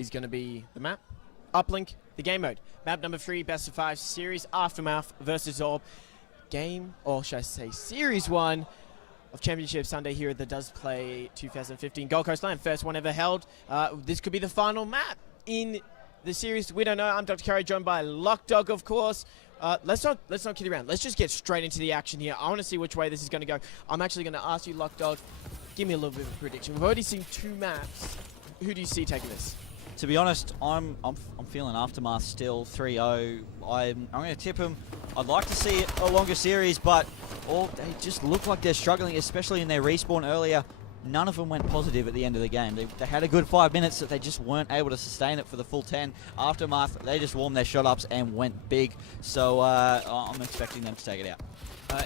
is going to be the map. Uplink, the game mode. Map number 3, best of 5 series, Aftermath versus Orb. Game, or should I say Series 1 of Championship Sunday here at the Does Play 2015 Gold Coast Land. First one ever held. This could be the final map in the series. We don't know. I'm Dr. Curry, joined by Lockdog, of course. Let's not kid around. Let's just get straight into the action here. I want to see which way this is going to go. I'm actually going to ask you, Lockdog, give me a little bit of a prediction. We've already seen 2 maps. Who do you see taking this? To be honest, I'm feeling Aftermath still 3-0. I'm going to tip him. I'd like to see a longer series, but they just look like they're struggling, especially in their respawn earlier. None of them went positive at the end of the game. They had a good 5 minutes, but they just weren't able to sustain it for the full 10. Aftermath, they just warmed their shot ups and went big. So I'm expecting them to take it out.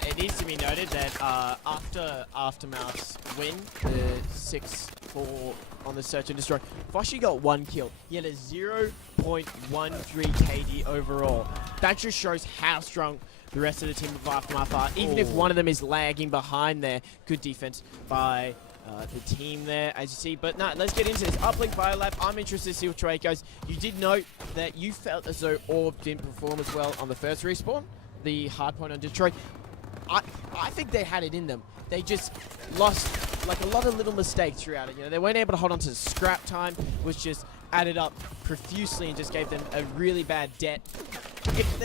It needs to be noted that after Aftermath's win, the 6-4 on the Search and Destroy, Foshi got 1 kill. He had a 0.13 KD overall. That just shows how strong the rest of the team of Aftermath are. Even if one of them is lagging behind there, good defense by the team there, as you see. But no, let's get into this. Uplink Biolab, I'm interested to see which way it goes. You did note that you felt as though Orb didn't perform as well on the first respawn, the hard point on Detroit. I think they had it in them. They just lost like a lot of little mistakes throughout it. You know, they weren't able to hold on to the scrap time, which just added up profusely and just gave them a really bad debt. If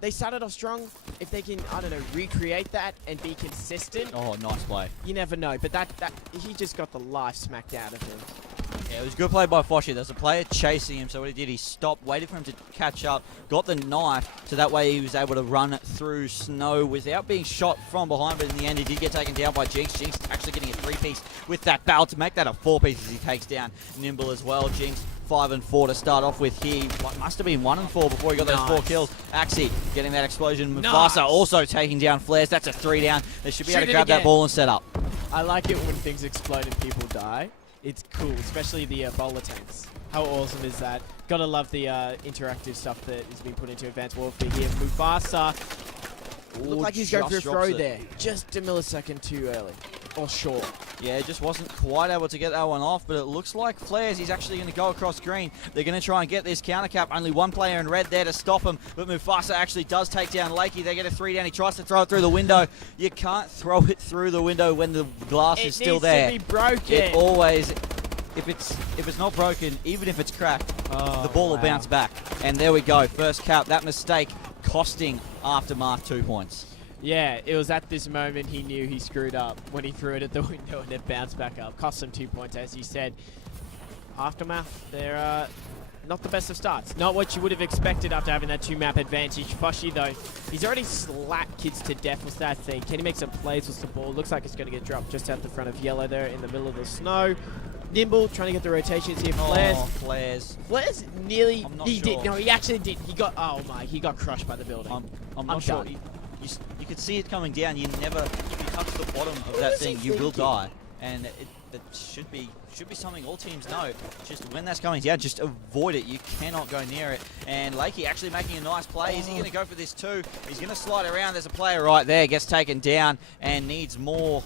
they started off strong. If they can, I don't know, recreate that and be consistent. Oh, nice play. You never know, but that he just got the life smacked out of him. Yeah, it was a good play by Foshi. There's a player chasing him, so what he did, he stopped, waited for him to catch up, got the knife, so that way he was able to run through snow without being shot from behind, but in the end he did get taken down by Jinx. Jinx actually getting a 3-piece with that barrel to make that a 4-piece as he takes down Nimble as well. Jinx 5 and 4 to start off with here. Must have been 1 and 4 before he got those 4 kills. Axie getting that explosion. Mufasa also taking down Flares. That's a 3 down. They should be able to grab that ball and set up. I like it when things explode and people die. It's cool, especially the Ebola tanks. How awesome is that? Gotta love the interactive stuff that is being put into Advanced Warfare here. Mufasa looked like he's going for a throw there. Just a millisecond too early. Or short. Yeah, just wasn't quite able to get that one off, but it looks like Flares, he's actually going to go across green. They're going to try and get this counter cap. Only one player in red there to stop him, but Mufasa actually does take down Lakey. They get a 3 down. He tries to throw it through the window. You can't throw it through the window when the glass is still there. It needs to be broken. It always, if it's not broken, even if it's cracked, the ball will bounce back. And there we go. First cap. That mistake costing Aftermath 2 points. Yeah, it was at this moment he knew he screwed up when he threw it at the window and it bounced back up. Cost him 2 points, as you said. Aftermath, they're not the best of starts. Not what you would have expected after having that 2-map advantage. Foshi, though, he's already slapped kids to death with that thing. Can he make some plays with the ball? Looks like it's going to get dropped just out the front of Yellow there in the middle of the snow. Nimble trying to get the rotations here. Flares. Oh, Flares. Flares nearly. He did. No, he actually did. He got. Oh my! He got crushed by the building. I'm not sure. You could see it coming down. You never, if you touch the bottom of that thing, you will die. And it should be something all teams know. Just when that's coming down, just avoid it. You cannot go near it. And Lakey actually making a nice play. Is he going to go for this too? He's going to slide around. There's a player right there, gets taken down and needs more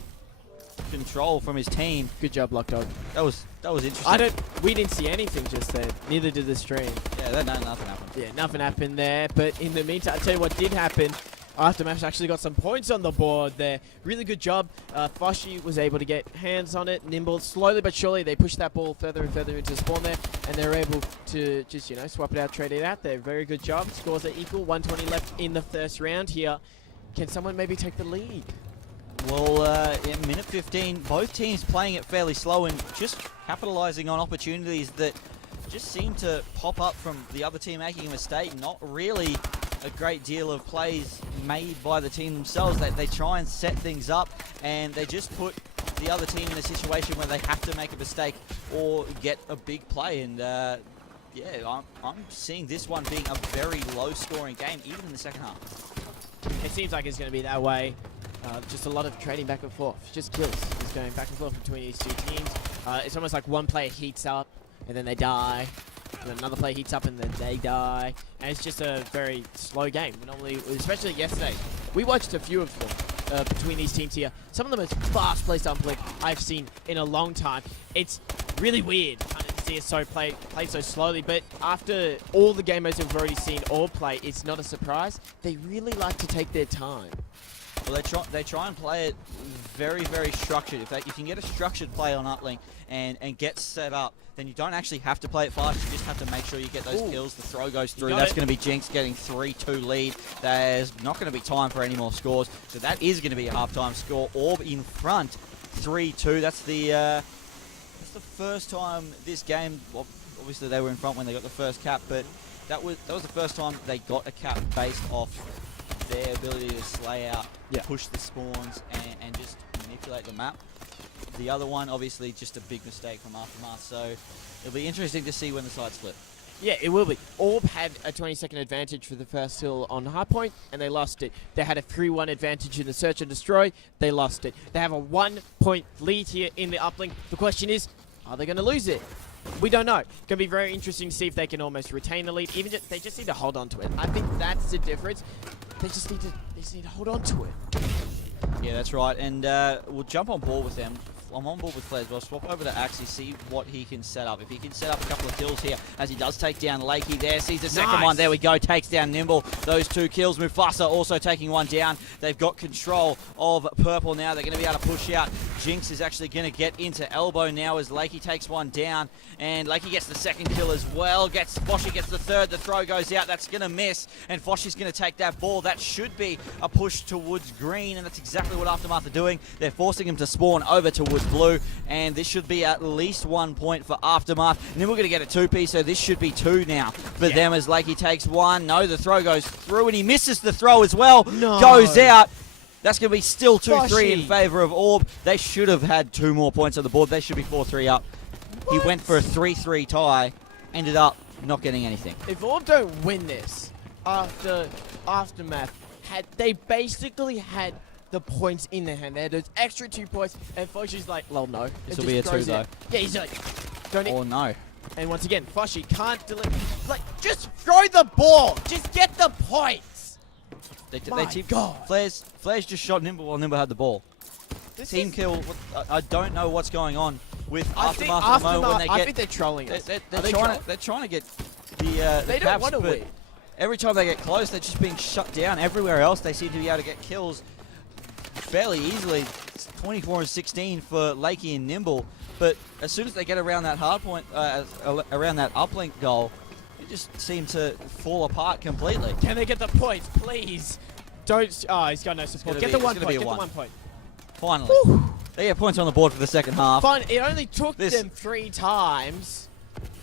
control from his team. Good job, Lockdog. That was interesting. We didn't see anything just then. Neither did the stream. Yeah, nothing happened. Yeah, nothing happened there. But in the meantime, I'll tell you what did happen. Aftermath actually got some points on the board there. Really good job. Foshi was able to get hands on it. Nimble, slowly but surely, they pushed that ball further and further into spawn there, and they're able to just, swap it out, trade it out there. Very good job. Scores are equal. 120 left in the first round here. Can someone maybe take the lead? Well, in minute 15, both teams playing it fairly slow and just capitalizing on opportunities that just seem to pop up from the other team making a mistake. Not really a great deal of plays made by the team themselves. They try and set things up, and they just put the other team in a situation where they have to make a mistake or get a big play. And yeah, I'm seeing this one being a very low-scoring game, even in the second half. It seems like it's going to be that way. Just a lot of trading back and forth. Just kills. Just going back and forth between these two teams. It's almost like one player heats up, and then they die. And then another player heats up and then they die. And it's just a very slow game. Normally, especially yesterday, we watched a few of them between these teams here. Some of the most fast-paced Uplink I've seen in a long time. It's really weird kind of see us play so slowly, but after all the game modes we've already seen Orb play, it's not a surprise. They really like to take their time. Well, they try and play it very, very structured. If you can get a structured play on uplink and get set up, then you don't actually have to play it fast. You just have to make sure you get those kills. The throw goes through. That's going to be Jinx getting 3-2 lead. There's not going to be time for any more scores. So that is going to be a halftime score. Orb in front, 3-2. That's the first time this game. Well, obviously they were in front when they got the first cap, but that was the first time they got a cap based off their ability to slay out, push the spawns, and just manipulate the map. The other one, obviously, just a big mistake from Aftermath, so it'll be interesting to see when the sides flip. Yeah, it will be. Orb had a 20-second advantage for the first hill on hardpoint, and they lost it. They had a 3-1 advantage in the search and destroy. They lost it. They have a 1-point lead here in the uplink. The question is, are they going to lose it? We don't know. Going to be very interesting to see if they can almost retain the lead. They just need to hold on to it. I think that's the difference. They just need to hold on to it. Yeah, that's right. And we'll jump on board with them. I'm on board with Flares. We'll swap over to Axie, see what he can set up. If he can set up a couple of kills here, as he does take down Lakey there. Sees the second one. There we go. Takes down Nimble. Those 2 kills. Mufasa also taking one down. They've got control of purple now. They're going to be able to push out. Jinx is actually going to get into elbow now as Lakey takes one down. And Lakey gets the second kill as well. Foshy gets the third. The throw goes out. That's going to miss. And Foshy's going to take that ball. That should be a push towards green. And that's exactly what Aftermath are doing. They're forcing him to spawn over towards blue, and this should be at least 1 point for Aftermath. And then we're going to get a 2-piece, so this should be 2 now for them as Lakey takes one. No, the throw goes through, and he misses the throw as well. No. Goes out. That's going to be still 2-3 in favor of Orb. They should have had 2 more points on the board. They should be 4-3 up. He went for a 3-3 tie, ended up not getting anything. If Orb don't win this, after Aftermath, they basically had the points in their hand. They had those extra 2 points, and Foshy's like, well, no. This will be a 2, though. Yeah, he's like, don't Or no. And once again, Foshy can't deliver. Like, just throw the ball. Just get the points. God. Flares just shot Nimble while Nimble had the ball. Team kill. I don't know what's going on with Aftermath at the moment. When they I think they're trolling us. They're trying to get the They don't want to win. Every time they get close, they're just being shut down. Everywhere else, they seem to be able to get kills fairly easily. It's 24-16 for Lakey and Nimble, but as soon as they get around that hard point, around that uplink goal, it just seems to fall apart completely. Can they get the points, please? Don't. Oh, he's got no support. Get the 1 point. Get the 1 point. Finally, they get points on the board for the second half. Fine. It only took them 3 times.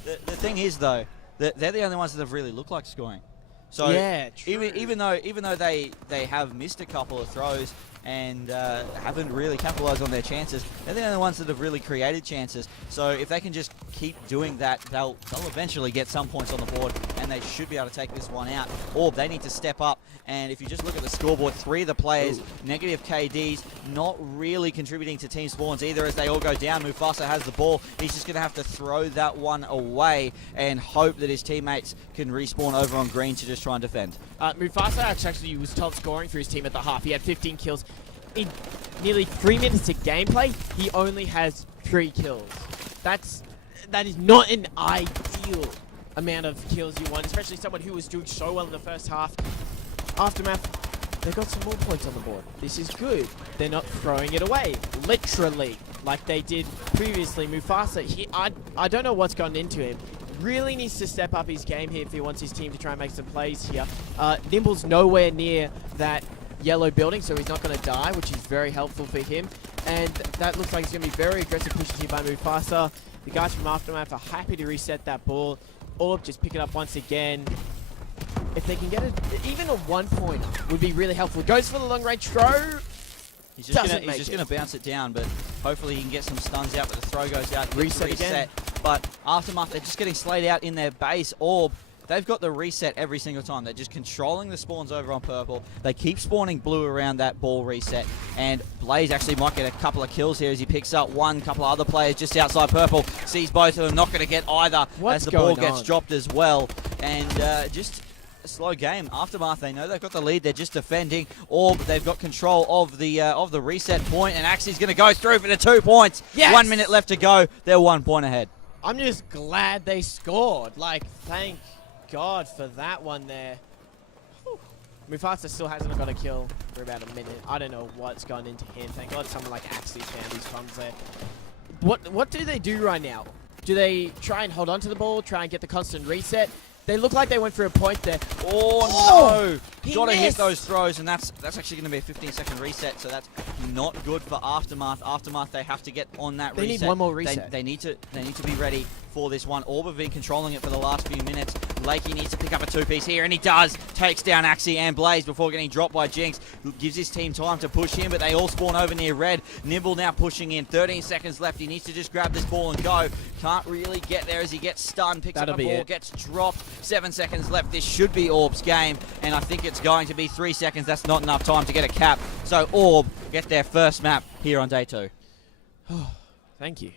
The thing is, though, that they're the only ones that have really looked like scoring. So yeah, true. even though they have missed a couple of throws and haven't really capitalized on their chances, they're the only ones that have really created chances. So if they can just keep doing that, they'll eventually get some points on the board, and they should be able to take this one out. Or they need to step up. And if you just look at the scoreboard, 3 of the players, negative KDs, not really contributing to team spawns either as they all go down. Mufasa has the ball. He's just going to have to throw that one away and hope that his teammates can respawn over on green to just try and defend. Mufasa actually was top scoring for his team at the half. He had 15 kills. In nearly 3 minutes of gameplay, he only has 3 kills. That is not an ideal amount of kills you want, especially someone who was doing so well in the first half. Aftermath, they got some more points on the board. This is good. They're not throwing it away, literally, like they did previously. Mufasa, I don't know what's gotten into him. Really needs to step up his game here if he wants his team to try and make some plays here. Nimble's nowhere near that yellow building, so he's not going to die, which is very helpful for him. And that looks like it's going to be very aggressive pushes here by Mufasa. The guys from Aftermath are happy to reset that ball. Orb just pick it up once again. If they can get it, even a 1 point would be really helpful. Goes for the long range throw. He's just going to bounce it down, but hopefully he can get some stuns out, but the throw goes out. Reset again. But Aftermath, they're just getting slayed out in their base. Orb, they've got the reset every single time. They're just controlling the spawns over on purple. They keep spawning blue around that ball reset. And Blaze actually might get a couple of kills here as he picks up one. Couple of other players just outside purple. Sees both of them, not going to get either as the ball gets dropped as well. And just a slow game. Aftermath, they know they've got the lead. They're just defending. Orb, they've got control of the reset point, and Axie's going to go through for the 2 points. Yes! 1 minute left to go. They're 1 point ahead. I'm just glad they scored. Like, thank God for that one there. Whew. Mufasa still hasn't got a kill for about a minute. I don't know what's gone into him. Thank God someone like Axie found his funds there. What do they do right now? Do they try and hold on to the ball, try and get the constant reset? They look like they went for a point there. Oh, no! Gotta hit missed. those throws, and that's actually going to be a 15-second reset, so that's not good for Aftermath. Aftermath, they have to get on that They reset. need one more reset. They need to be ready for this one. Orb have been controlling it for the last few minutes. Lakey needs to pick up a two-piece here, and he does. Takes down Axie and Blaze before getting dropped by Jinx. Gives his team time to push in, but they all spawn over near red. Nimble now pushing in. 13 seconds left. He needs to just grab this ball and go. Can't really get there as he gets stunned. Picks up a ball, gets dropped. 7 seconds left. This should be Orb's game, and I think it's going to be 3 seconds. That's not enough time to get a cap. So Orb get their first map here on day 2. Oh, thank you.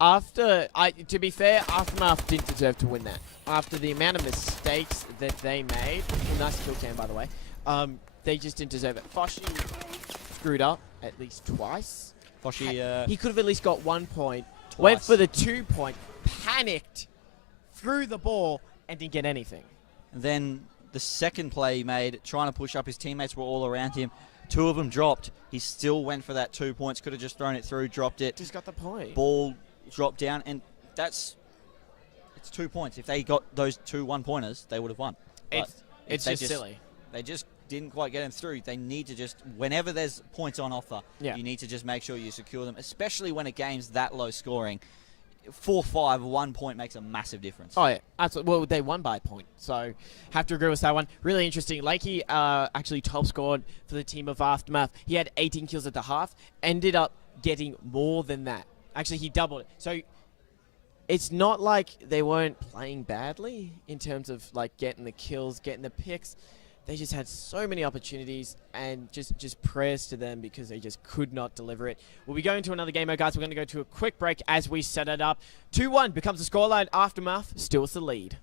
To be fair, Aftermath didn't deserve to win that. After the amount of mistakes that they made, nice kill cam by the way, they just didn't deserve it. Foshi screwed up at least twice. Foshi, he could have at least got 1 point. Twice. Went for the 2 point, panicked, threw the ball, and didn't get anything. And then the second play he made, trying to push up, his teammates were all around him. 2 of them dropped. He still went for that 2 points. Could have just thrown it through, dropped it. Just got the point. Ball dropped down, and it's 2 points. If they got those 2 1-pointers, they would have won. It's just silly. They just didn't quite get him through. They need to just, whenever there's points on offer, you need to just make sure you secure them, especially when a game's that low scoring. 4-5, 1 point makes a massive difference. Oh, yeah. Absolutely. Well, they won by a point, so have to agree with that one. Really interesting. Lakey actually top scored for the team of Aftermath. He had 18 kills at the half, ended up getting more than that. Actually, he doubled it. So it's not like they weren't playing badly in terms of like getting the kills, getting the picks. They just had so many opportunities, and just prayers to them because they just could not deliver it. We'll be going to another game, guys. We're going to go to a quick break as we set it up. 2-1 becomes the scoreline. Aftermath still with the lead.